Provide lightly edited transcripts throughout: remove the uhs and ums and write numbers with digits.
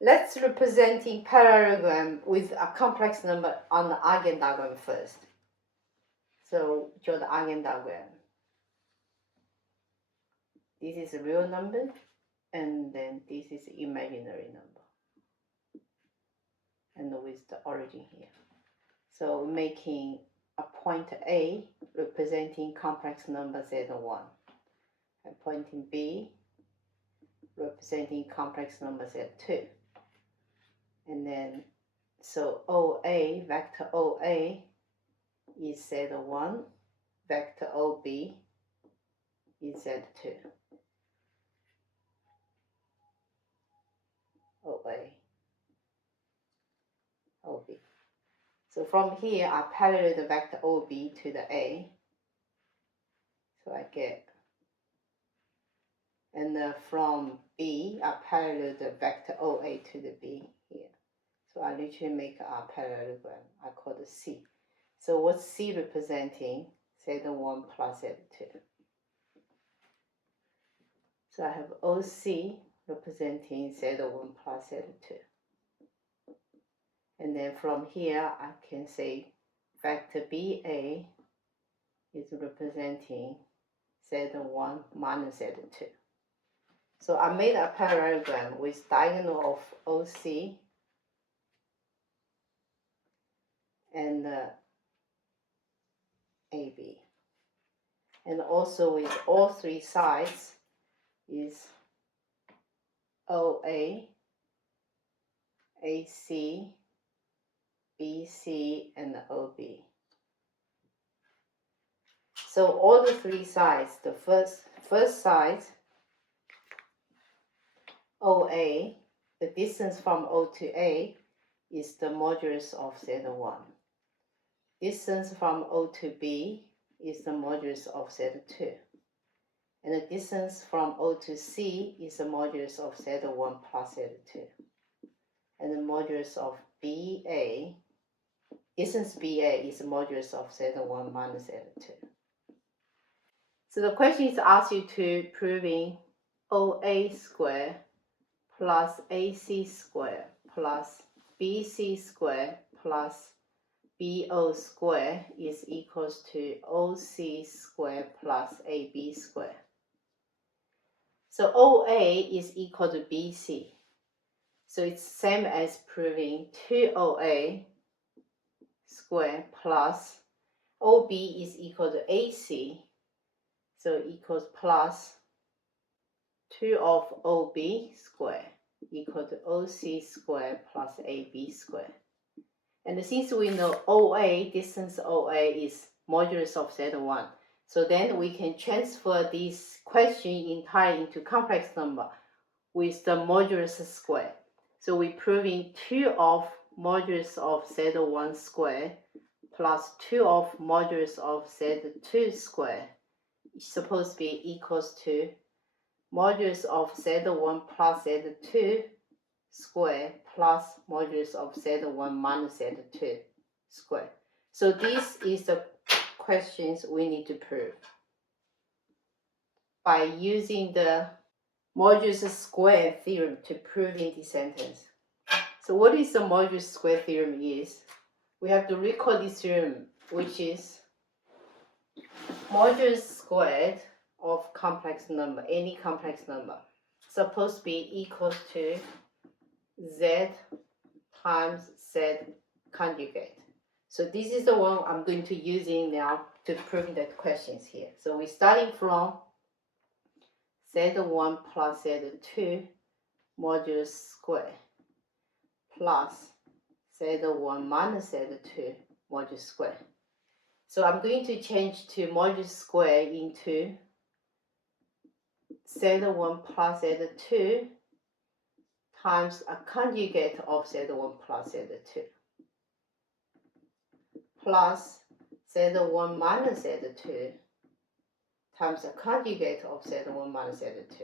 Let's representing parallelogram with a complex number on the Argand diagram first. So draw the Argand diagram. This is a real number, and then this is imaginary number, and with the origin here. So making a point A representing complex number Z1, and pointing B representing complex number Z2. And then, so OA, vector OA is Z1, vector OB is Z2. OA, OB. So from here, I parallel the vector OB to the A. So I get, and from B, I parallel the vector OA to the B here. So I literally make a parallelogram. I call it C. So what's C representing? Z1 plus Z2. So I have OC representing Z1 plus Z2. And then from here, I can say vector BA is representing Z1 minus Z2. So I made a parallelogram with diagonal of OC and AB. And also with all three sides is OA, AC, BC, and OB. So all the three sides, the first side, OA, the distance from O to A is the modulus of Z1. Distance from O to B is the modulus of Z2. And the distance from O to C is the modulus of Z1 plus Z2. And the modulus of BA, distance BA is the modulus of Z1 minus Z2. So the question is asked you to proving OA square plus AC square plus BC square plus BO square is equals to OC square plus AB square. So OA is equal to BC. So it's same as proving 2OA square plus OB is equal to AC. So equals plus 2 of OB square equal to OC square plus AB square. And since we know OA, distance OA is modulus of Z1, so then we can transfer this question entirely into complex number with the modulus square. So we're proving 2 of modulus of Z1 square plus 2 of modulus of Z2 square is supposed to be equals to modulus of Z1 plus Z2 square plus modulus of Z1 minus Z2 square. So this is the questions we need to prove by using the modulus square theorem to prove in this sentence. So what is the modulus square theorem is? We have to recall this theorem, which is modulus squared of complex number, any complex number, supposed to be equal to Z times Z conjugate. So this is the one I'm going to using now to prove the questions here. So we're starting from Z1 plus Z2 modulus square plus Z1 minus Z2 modulus square. So I'm going to change to modulus square into Z1 plus Z2 times a conjugate of Z1 plus Z2 plus Z1 minus Z2 times a conjugate of Z1 minus Z2.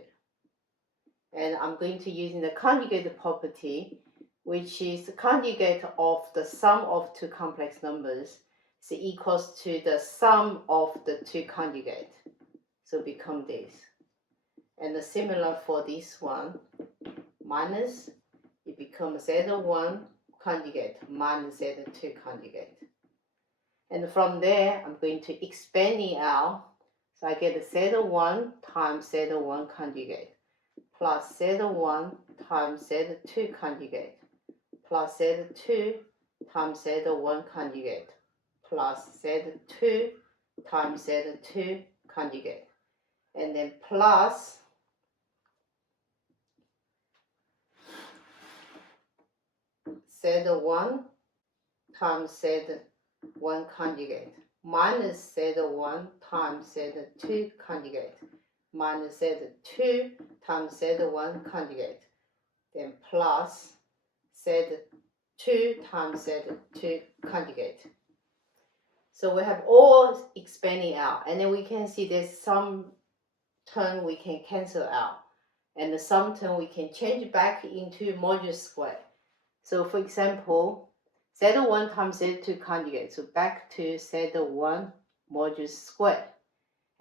And I'm going to use the conjugate property, which is the conjugate of the sum of two complex numbers is equals to the sum of the two conjugate. So become this. And similar for this one, minus it becomes Z1 conjugate minus Z2 conjugate. And from there, I'm going to expand it out. So I get Z1 times Z1 conjugate plus Z1 times Z2 conjugate plus Z2 times Z1 conjugate plus Z2 times Z2 conjugate. And then plus Z1 times Z1 conjugate minus Z1 times Z2 conjugate minus Z2 times Z1 conjugate, then plus Z2 times Z2 conjugate. So we have all expanding out, and then we can see there's some term we can cancel out, and some term we can change back into modulus square. So for example, Z1 times Z2 conjugate, so back to Z1 modulus square.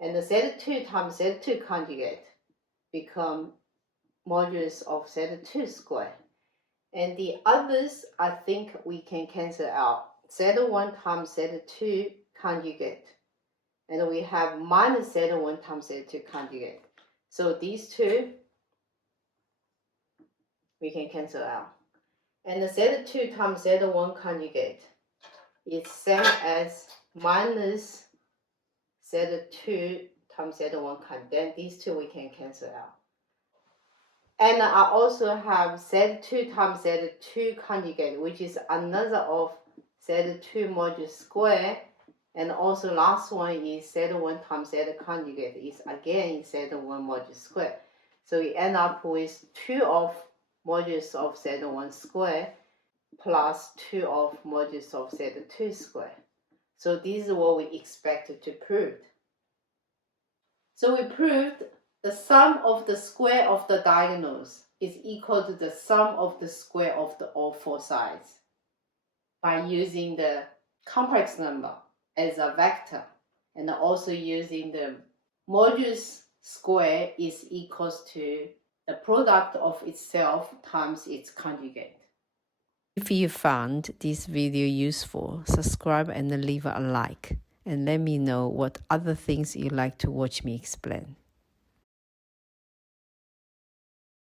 And the Z2 times Z2 conjugate become modulus of Z2 square. And the others, I think we can cancel out. Z1 times Z2 conjugate. And we have minus Z1 times Z2 conjugate. So these two, we can cancel out. And the Z2 times Z1 conjugate is same as minus Z2 times Z1 conjugate. Then these two we can cancel out. And I also have Z2 times Z2 conjugate, which is another of Z2 modulus square. And also last one is Z1 times Z conjugate is again Z1 modulus square. So we end up with 2 of modulus of Z1 square plus 2 of modulus of Z2 square. So this is what we expected to prove. So we proved the sum of the square of the diagonals is equal to the sum of the square of all 4 sides by using the complex number as a vector, and also using the modulus square is equals to the product of itself times its conjugate. If you found this video useful, subscribe and leave a like, and let me know what other things you'd like to watch me explain.